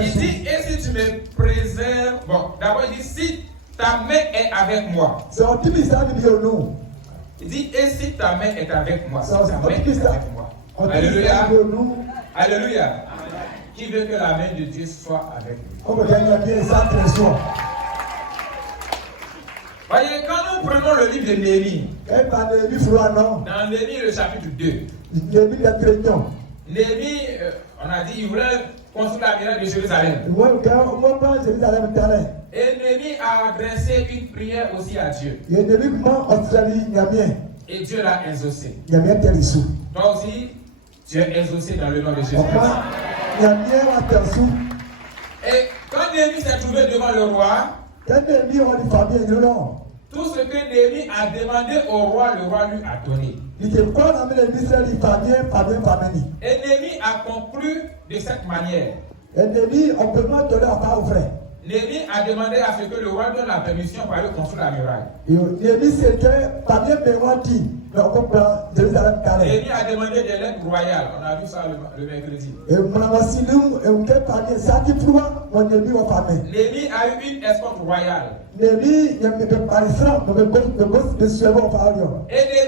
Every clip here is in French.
Il dit, et si tu me préserves, bon, d'abord il dit, si ta main est avec moi. Il dit, et si ta main est avec moi. Si ta main est avec moi. Alléluia. Alléluia. Qui veut que la main de Dieu soit avec nous? Voyez, quand nous prenons le livre de Néhémie, dans Néhémie le chapitre 2, Néhémie, on a dit, il voulait construire la muraille de Jérusalem. Et Néhémie a adressé une prière aussi à Dieu. Et Dieu l'a exaucé. Toi aussi, tu es exaucé dans le nom de Jésus. Et quand Néhémie s'est trouvé devant le roi, tout ce que Néhémie a demandé au roi, le roi lui a donné. Et Néhémie a conclu de cette manière. Néhémie a demandé à ce que le roi donne la permission pour aller construire la muraille. Néhémie a demandé de l'aide royale. On a vu ça le mercredi. Néhémie a eu une escorte royale. Et Néhémie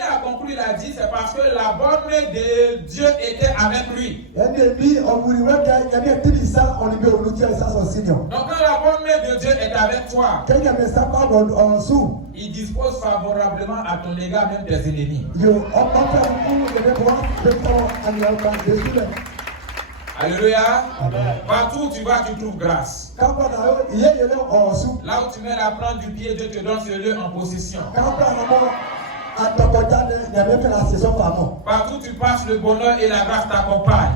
a conclu, il a dit, c'est parce que la bonne main de Dieu était avec lui. Donc quand la bonne main de Dieu est avec toi, il dispose favorablement à ton égard, même tes ennemis. Alléluia. Partout où tu vas, tu trouves grâce. Là où tu mets la plante du pied, Dieu te donne ce lieu en possession. Partout où tu passes, le bonheur et la grâce t'accompagnent.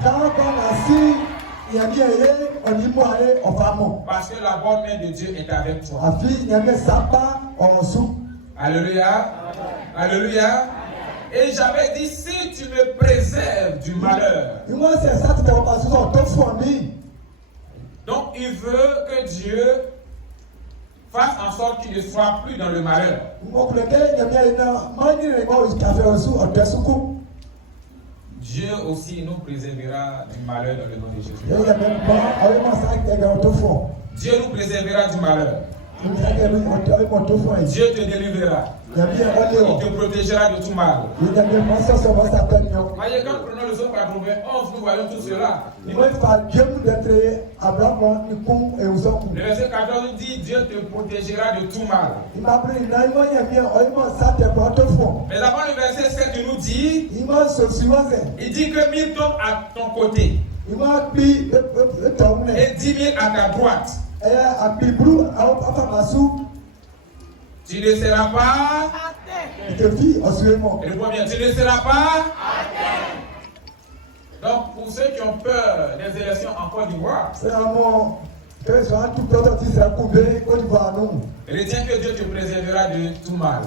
Parce que la bonne main de Dieu est avec toi. Alléluia. Alléluia. Et j'avais dit, si tu me préserves du malheur. Donc il veut que Dieu fasse en sorte qu'il ne soit plus dans le malheur. Dieu aussi nous préservera du malheur dans le nom de Jésus. Dieu nous préservera du malheur. Dieu te délivrera. Il te protégera de tout mal. Voyez, quand nous prenons le psaume 91, nous voyons tout cela. Le verset 14 dit, Dieu te protégera de tout mal. Mais avant le verset 7, il nous dit, il dit que 1000 tombent à ton côté et 10 000 à ta droite. Tu ne seras pas. Et le premier, tu ne seras pas. Donc, pour ceux qui ont peur des élections en Côte d'Ivoire, retiens que Dieu te préservera de tout mal.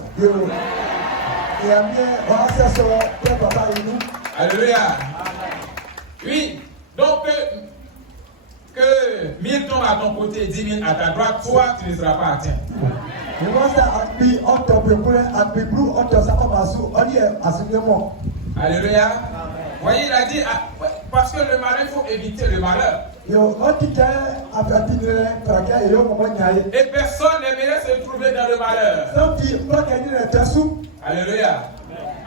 Alléluia. Oui, donc que 1000 tombent à ton côté et 10 000 à ta droite, toi, tu ne seras pas atteint. Alléluia. Voyez, il a dit, parce que le malheur, il faut éviter le malheur. Et personne n'aimerait se trouver dans le malheur. Alléluia.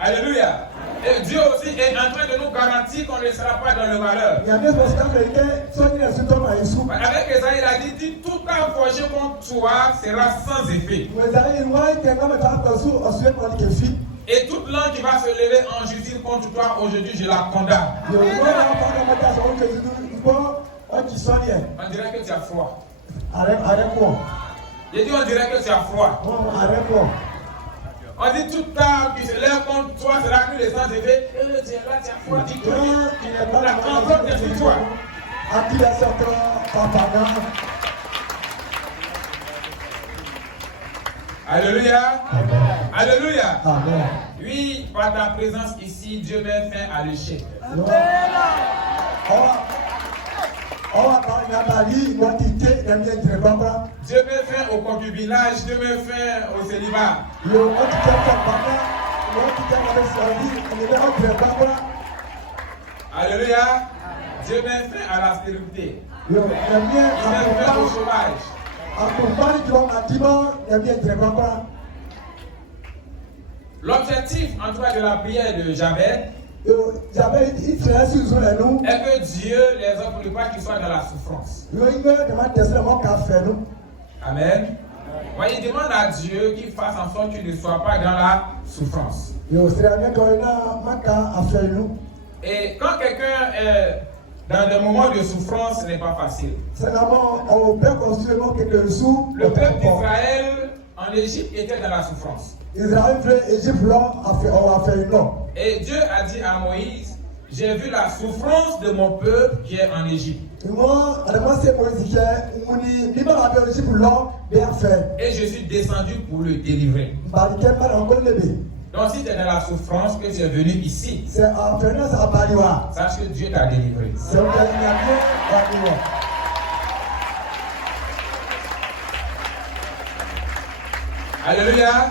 Alléluia. Et Dieu aussi est en train de nous garantir qu'on ne sera pas dans le malheur. Avec Esaïe, il a dit, tout arme forgé contre toi sera sans effet. Et toute langue qui va se lever en justice contre toi, aujourd'hui, je la condamne. On dirait que tu as froid. J'ai dit, on dirait que tu as froid. On dit toute arme qui se lève contre toi sera plus les sans effet. Et le Dieu là, tu as froid. Dis-toi, la contrôle est sur toi. Alléluia. Amen. Alléluia. Amen. Oui, par ta présence ici, Dieu met fin à l'échec. Dieu met fin au concubinage, Dieu met fin au célibat. Alléluia. Dieu met fin à la stérilité. Il met fin au chômage. L'objectif en tout cas de la prière de Jabez est que Dieu les offre pas qu'ils soient dans la souffrance. Amen. Il demande à Dieu qu'il fasse en sorte qu'ils ne soient pas dans la souffrance. Et quand quelqu'un est dans des moments de souffrance, ce n'est pas facile. Le peuple d'Israël en Égypte était dans la souffrance. Et Dieu a dit à Moïse, j'ai vu la souffrance de mon peuple qui est en Égypte. Et je suis descendu pour le délivrer. Donc si tu es dans la souffrance, que tu es venu ici, sache que Dieu t'a délivré. Alléluia.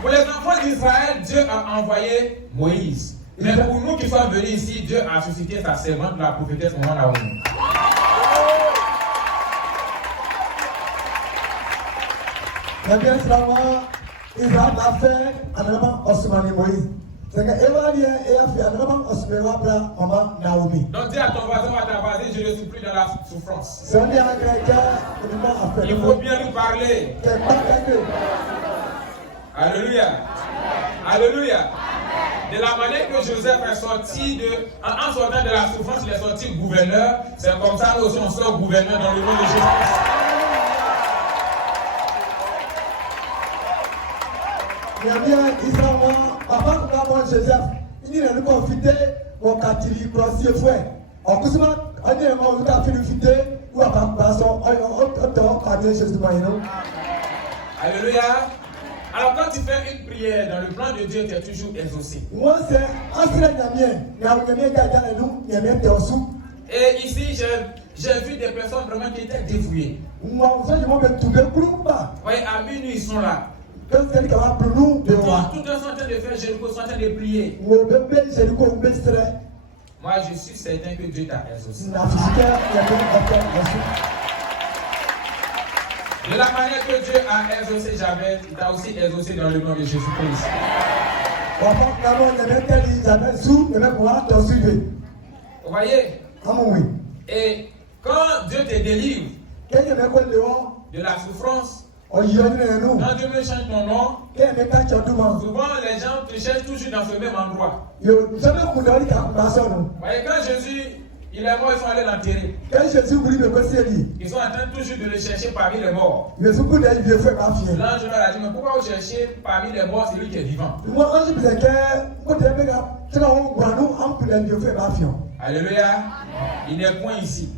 Pour les enfants d'Israël, Dieu a envoyé Moïse. Mais pour nous qui sommes venus ici, Dieu a suscité sa servante, la prophétesse Naomi. Israël a fait en Osmani Moïse. C'est que donc dis à ton voisin ou à ta voisine, je ne suis plus dans la souffrance. Il faut bien nous parler. Alléluia. Alléluia. De la manière que Joseph est sorti en sortant de la souffrance, il est sorti gouverneur. C'est comme ça que aussi on sort gouverneur dans le nom de Jésus. Alléluia. Alors quand tu fais une prière dans le plan de Dieu, tu es toujours exaucé. Et ici, j'ai vu des personnes vraiment qui étaient dévouées. Oui, à minuit, ils sont là. Tout un sont en train de faire Jéricho, sont en train de prier. Moi, je suis certain que Dieu t'a exaucé. De la manière que Dieu a exaucé Jabez, il t'a aussi exaucé dans le nom de Jésus-Christ. Vous voyez? Et quand Dieu te délivre de la souffrance, quand Dieu me change ton nom, souvent les gens te cherchent toujours dans ce même endroit. Vous voyez, quand Jésus il est mort, ils sont allés l'enterrer. Ils sont en train toujours de le chercher parmi les morts. L'ange leur a dit, mais pourquoi vous cherchez parmi les morts celui qui est vivant? Alléluia. Il n'est point ici.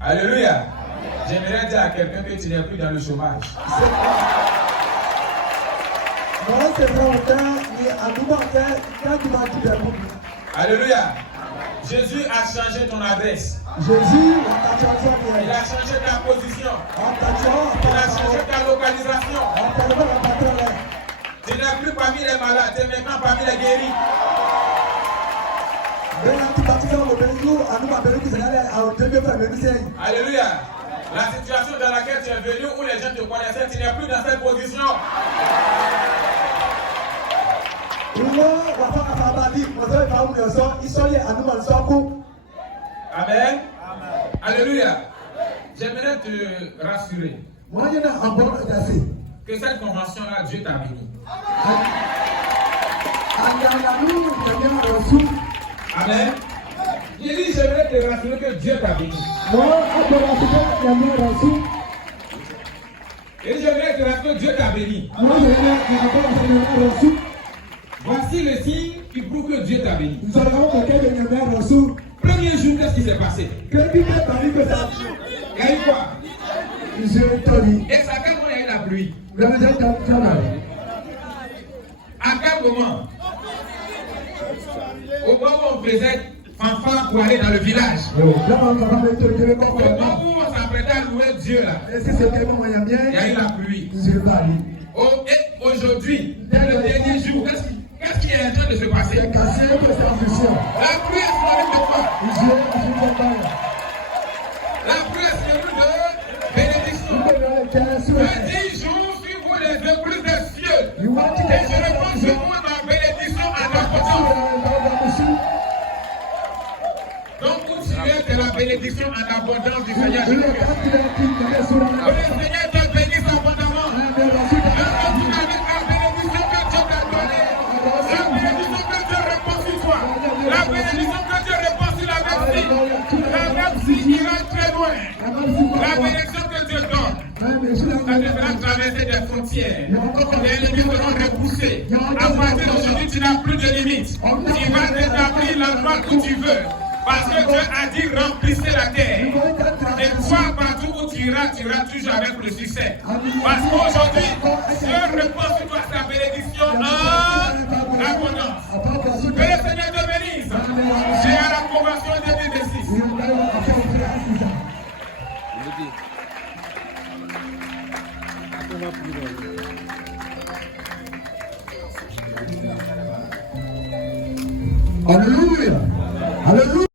Alléluia. J'aimerais dire à quelqu'un que tu n'es plus dans le chômage. Alléluia. Jésus a changé ton adresse. Il a changé ta position. Il a changé ta localisation. Tu n'es plus parmi les malades, tu es maintenant parmi les guéris. Alléluia. La situation dans laquelle tu es venu, où les gens te connaissaient, tu n'es plus dans cette position. Amen. Alléluia. J'aimerais te rassurer que cette convention-là, Dieu t'a béni. Amen. J'ai dit, j'aimerais te rassurer que Dieu t'a béni. Et j'aimerais te rassurer que Dieu t'a béni. Voici le signe qui prouve que Dieu t'a béni. Premier jour, qu'est-ce qui s'est passé? Il y a eu quoi? Et ça, quand il y a eu la pluie? À quel moment? Au moment où on faisait fanfare pour aller dans le village. Au moment où on s'apprêtait à louer Dieu là, il y a eu la pluie. Et aujourd'hui, dans le dernier jour, qu'est-ce qui est en train de se passer? La pluie est synonyme de quoi? La pluie est synonyme de bénédiction. Le 10 jours sur vous les écluses des cieux. Et je réponds sur vous ma bénédiction en abondance. Donc où tu es, c'est la bénédiction en abondance du Seigneur Jésus-Christ. Que le Seigneur te bénisse abondamment. La bénédiction que Dieu t'a donnée. La bénédiction que Dieu répand sur toi. La bénédiction que Dieu répand sur la Merci. La merci ira très loin. La bénédiction que Dieu donne. Ça devra traverser des frontières. Les limites seront repoussées. À partir d'aujourd'hui, tu n'as plus de limites. Tu vas t'établir l'endroit où tu veux. Parce que Dieu a dit remplissez la terre. Et toi, partout où tu iras toujours avec le succès. Parce qu'aujourd'hui, Dieu répond sur toi sa bénédiction en abondance. Que le Seigneur te bénisse. J'ai à la convention de 2006. Alléluia. Alléluia.